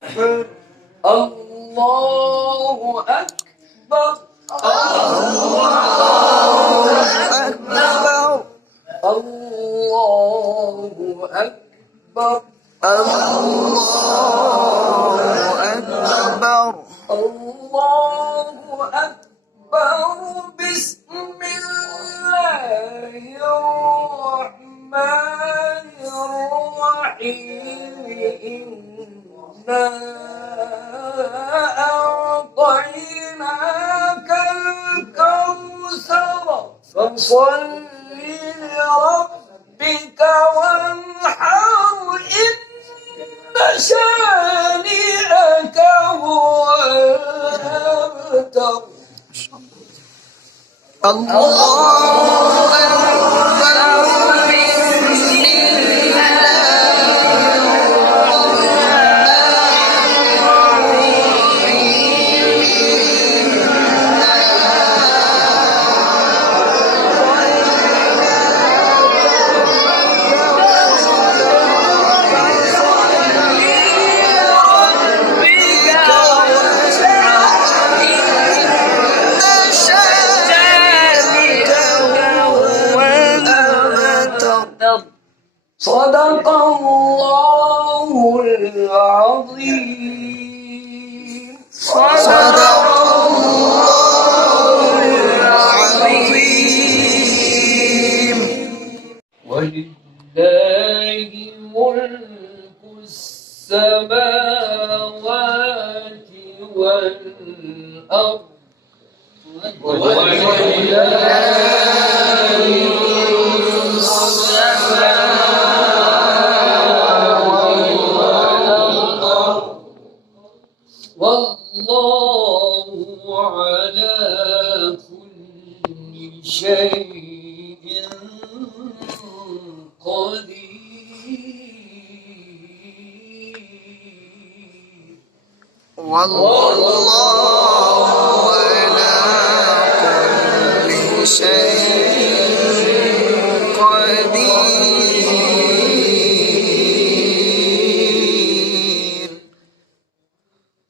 الله أكبر. الله أكبر. الله أكبر. بسم الله الرحمن الرحيم. إنا أعطيناك الكوثر فصل لربك وانحر. إن شانئك هو الأبتر. الله أكبر. صدق الله العظيم. صدق الله العظيم. ولله ملك السماوات والأرض. والله على كل شيء قدير. والله على كل شيء قدير.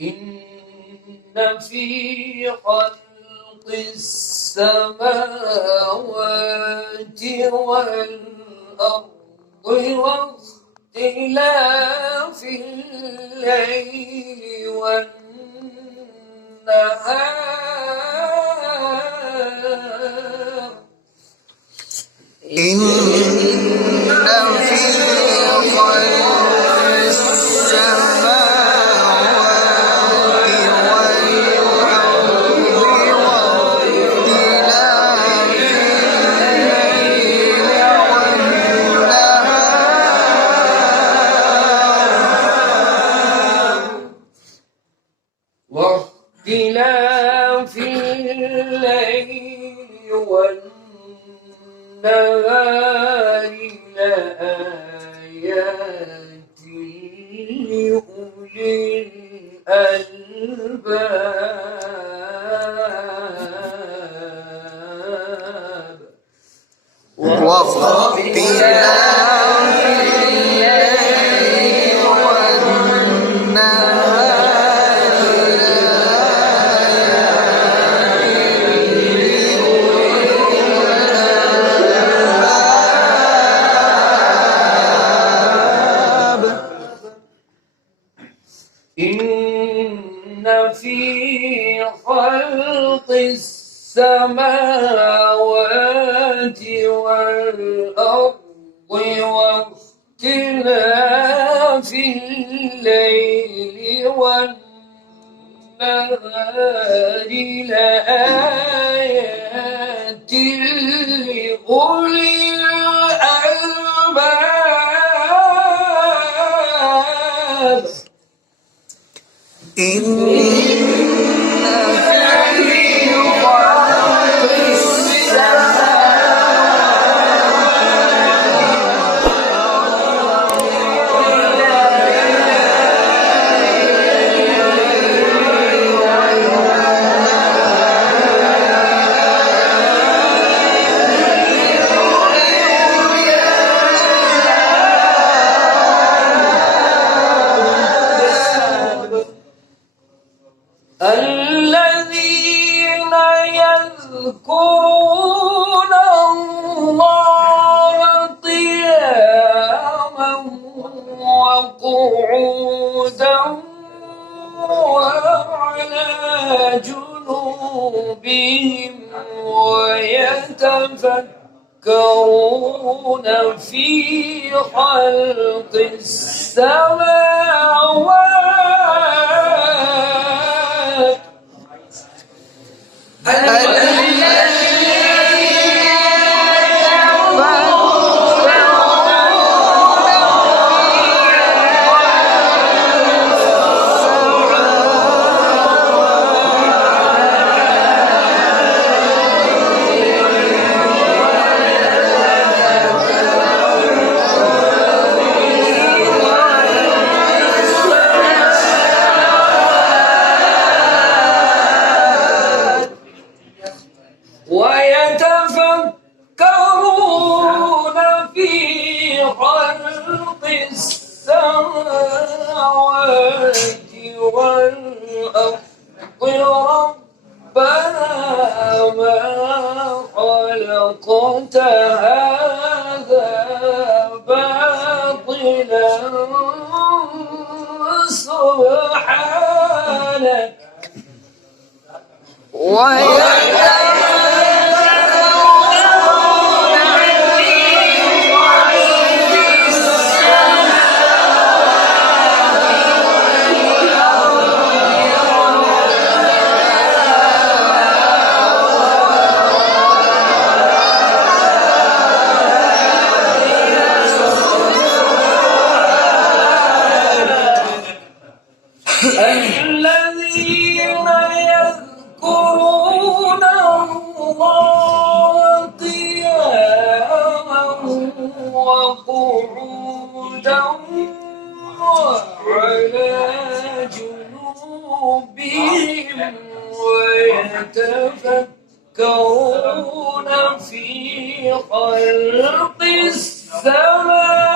إن في خلق السماوات والأرض واختلاف الليل والنهار. إن في خلق السماوات والأرض واختلاف الليل والنهار واختلاف الليل والنهار لآيات لأولي الألباب. واختلاف الليل والنهار لآيات. إن في خلق السماوات والأرض واختلاف الليل والنهار لآيات لأولي الألباب. إن في خلق الذين يذكرون الله قياما وقعودا وعلى جنوبهم ويتفكرون في خلق السماوات ويتفكرون في خلق السماوات والأرض ربنا ما خلقت هذا باطلا سبحانك الذين يذكرون الله قياما وقعودا وعلى جنوبهم ويتفكرون في خلق السماوات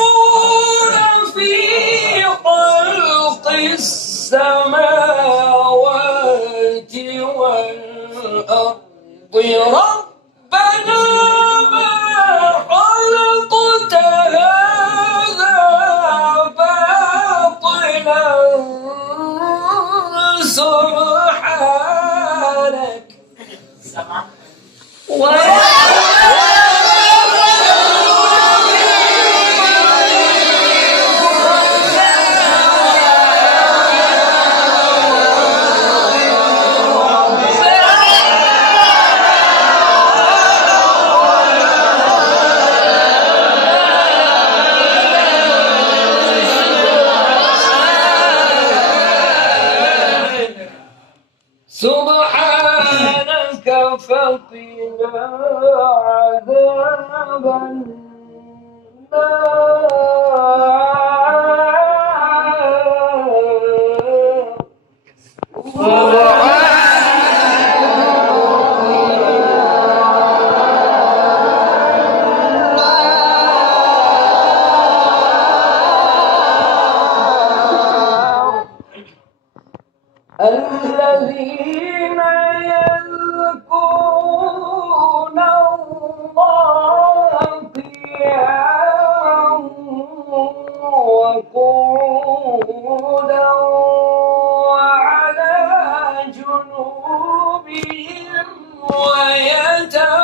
ويتفكرون في خلق السماوات والأرض ربنا ما خلقت هذا باطلا سبحانك سبحانك فقنا عذاب النار الذين يذكرون الله قياما وقعودا وعلى جنوبهم ويتفكرون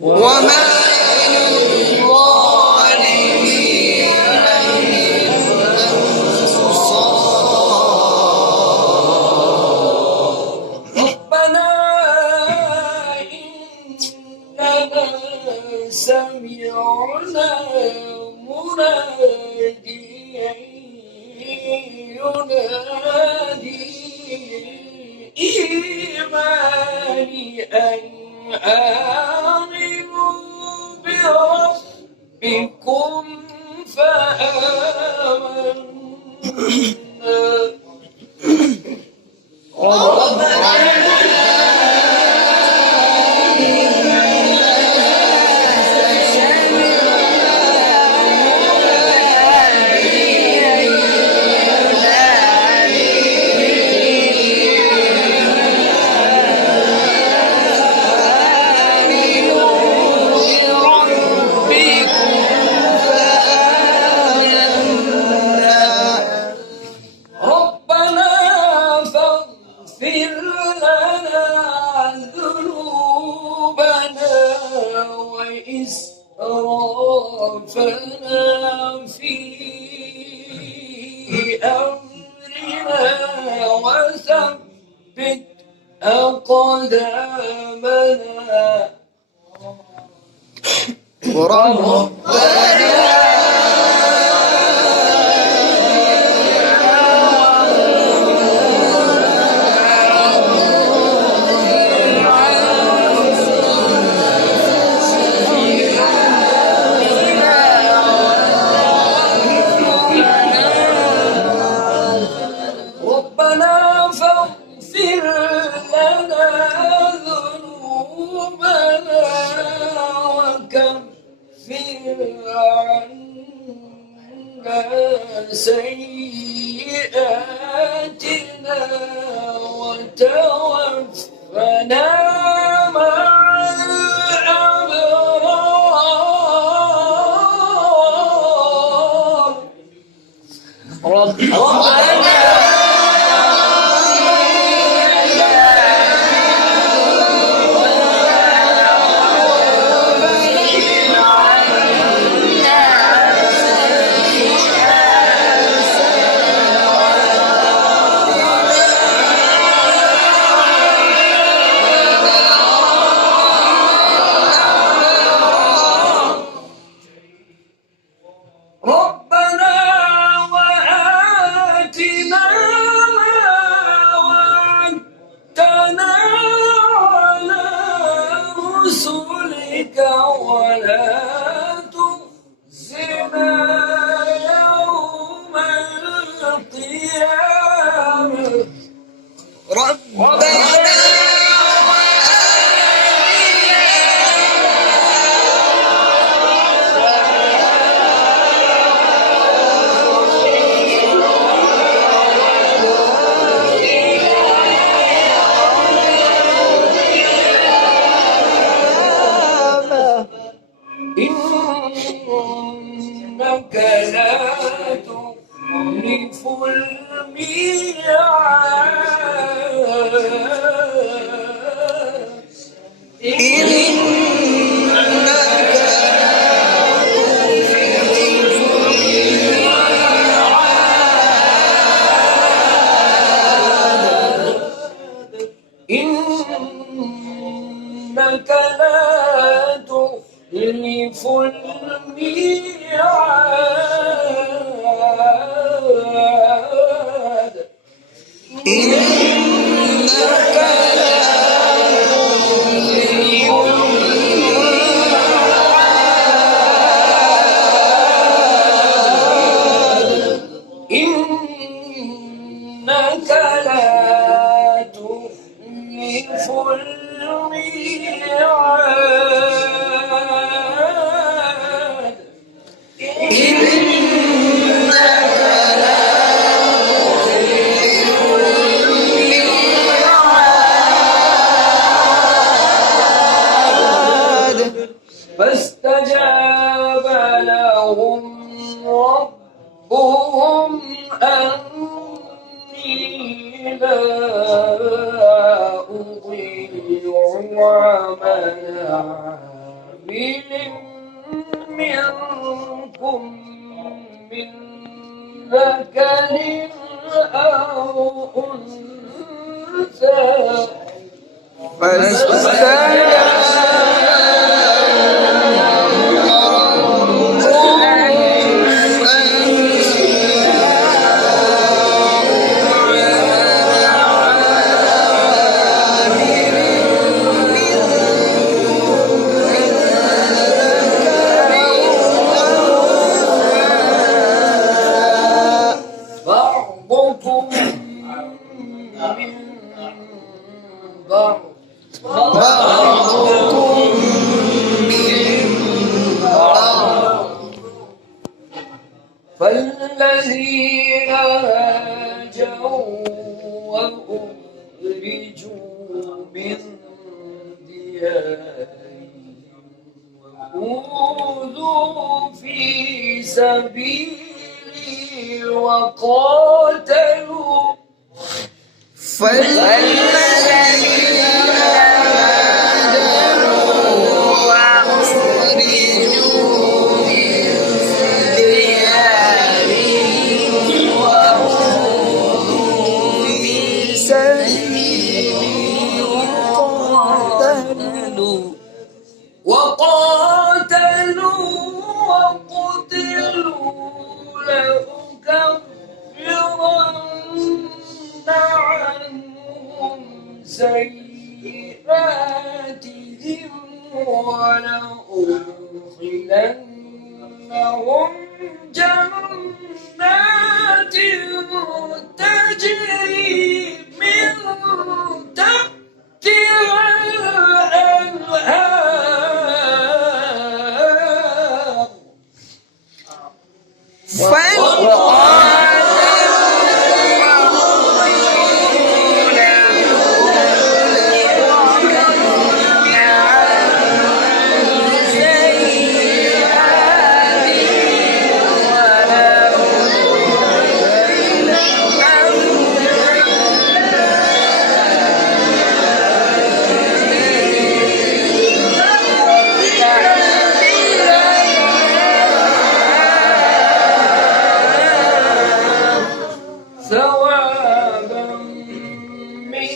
وما للظالمين من أنصار. ربنا إننا سمعنا مناديا ينادي للإيمان أن آمنوا بربكم فآمنا. ربنا فاغفر لنا ذنوبنا وإسرافنا في أمرنا وثبت أقدامنا. ربنا فاغفر لنا ذنوبنا وكفر عنا سيئاتنا وتوفنا مع الأبرار. ربنا ربنا وآتنا ما وعدتنا على رسلك ولا تخزنا يوم القيامة. ربنا إنك لا تخلف الميعاد. إنك لا تخلف الميعاد. إنك إنك لا تخلف الميعاد. فاستجاب لهم ربهم أني لا أضيع عمل منكم من ذكر أو أنثى بعضكم من بعض فالذين هاجروا وأخرجوا من ديارهم وأوذوا في سبيلي وقاتلوا وقتلوا لأكفرن عنهم سيئاتهم ولأدخلنهم جنات تجري من تحتها الأنهار ثوابا من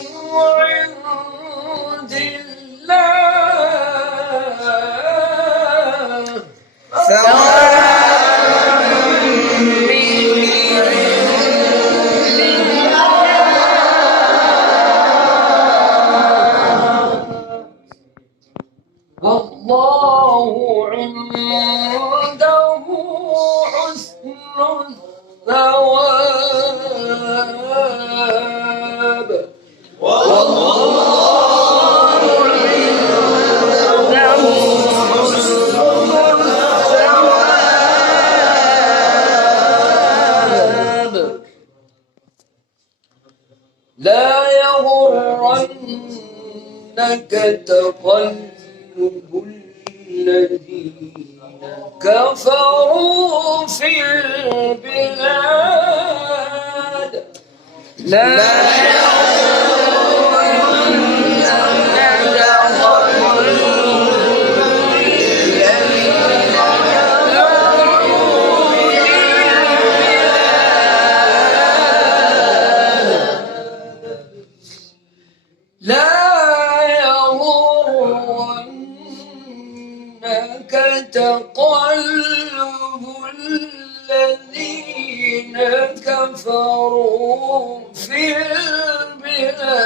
عند الله والله عنده حسن الثواب لا يغرنك تقلب الذين كفروا في البلاد تقلب الذين كفروا في البلاد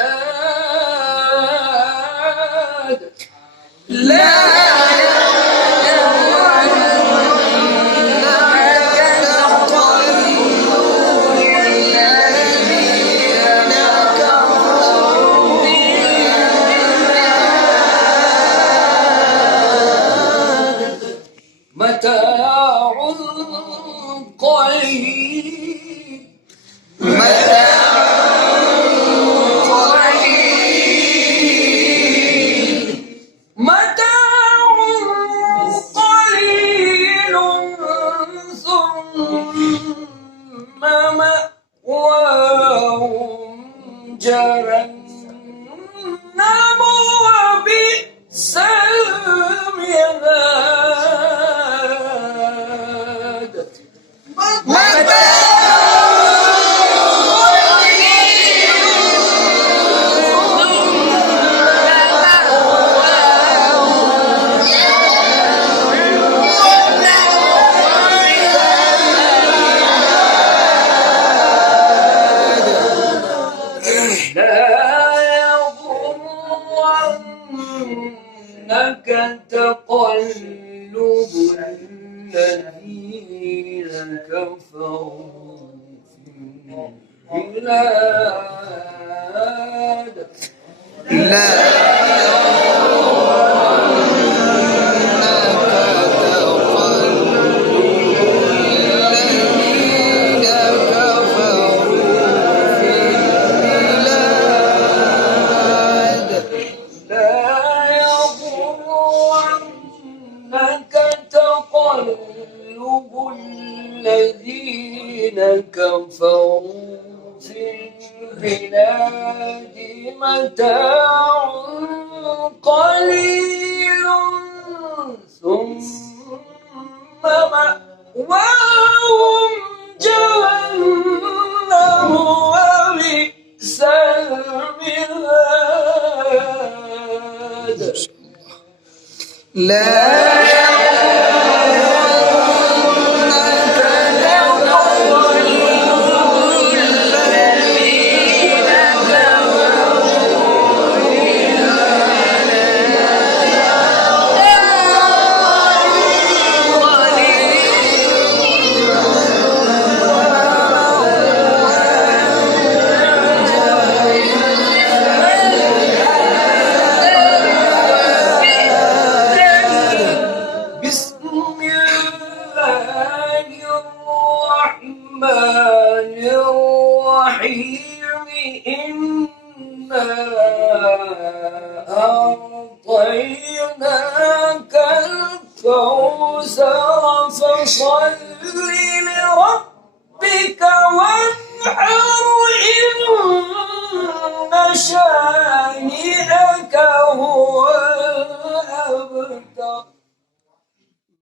متاع قليل متاع تقلب الذين كفروا في البلاد لا الذين كفروا في البلاد متاع قليل ثم مأواهم جهنم وبئس المهاد لا إنا أعطيناك الكوثر فصل